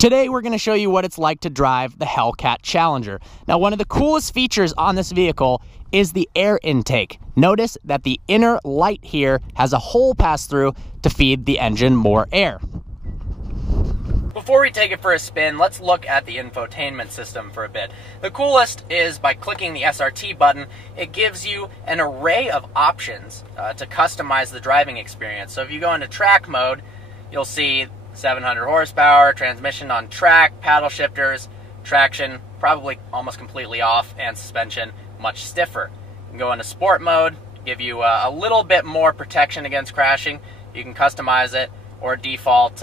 Today we're going to show you what it's like to drive the Hellcat Challenger. Now, one of the coolest features on this vehicle is the air intake. Notice that the inner light here has a hole pass through to feed the engine more air. Before we take it for a spin, let's look at the infotainment system for a bit. The coolest is by clicking the SRT button, it gives you an array of options to customize the driving experience. So if you go into track mode, you'll see 700 horsepower, transmission on track, paddle shifters, traction probably almost completely off, and suspension much stiffer. You can go into sport mode, give you a little bit more protection against crashing. You can customize it, or default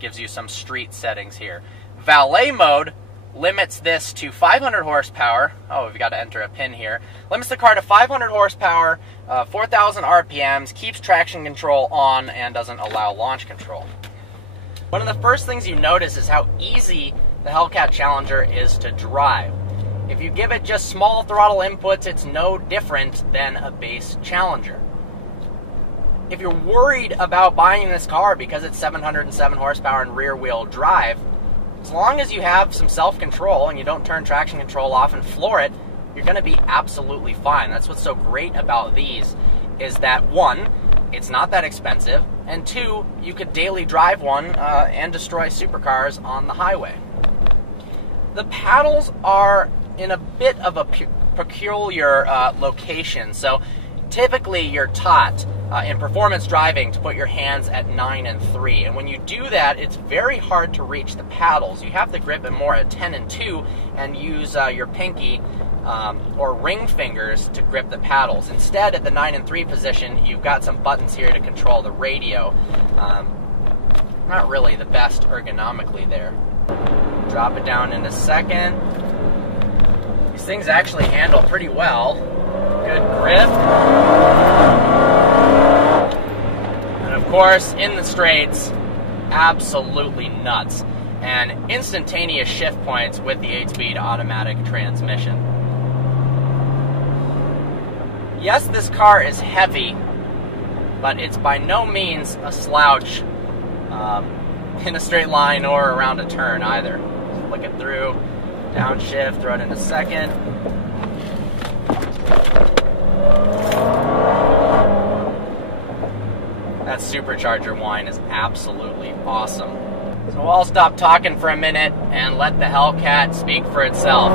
gives you some street settings here. Valet mode limits this to 500 horsepower. Oh, we've got to enter a pin here. Limits the car to 500 horsepower, 4,000 RPMs, keeps traction control on, and doesn't allow launch control. One of the first things you notice is how easy the Hellcat Challenger is to drive. If you give it just small throttle inputs, it's no different than a base Challenger. If you're worried about buying this car because it's 707 horsepower and rear-wheel drive, as long as you have some self-control and you don't turn traction control off and floor it, you're going to be absolutely fine. That's what's so great about these, is that one, it's not that expensive, and two, you could daily drive one and destroy supercars on the highway. The paddles are in a bit of a peculiar location. So typically you're taught in performance driving to put your hands at 9 and 3, and when you do that, it's very hard to reach the paddles. You have to grip it more at 10 and 2 and use your pinky or ring fingers to grip the paddles. Instead, at the 9 and 3 position, you've got some buttons here to control the radio. Not really the best ergonomically there. Drop it down in a second. These things actually handle pretty well. Good grip. And of course, in the straights, absolutely nuts. And instantaneous shift points with the 8-speed automatic transmission. Yes, this car is heavy, but it's by no means a slouch in a straight line or around a turn either. So flick it through, downshift, throw it in a second. That supercharger whine is absolutely awesome. So I'll stop talking for a minute and let the Hellcat speak for itself.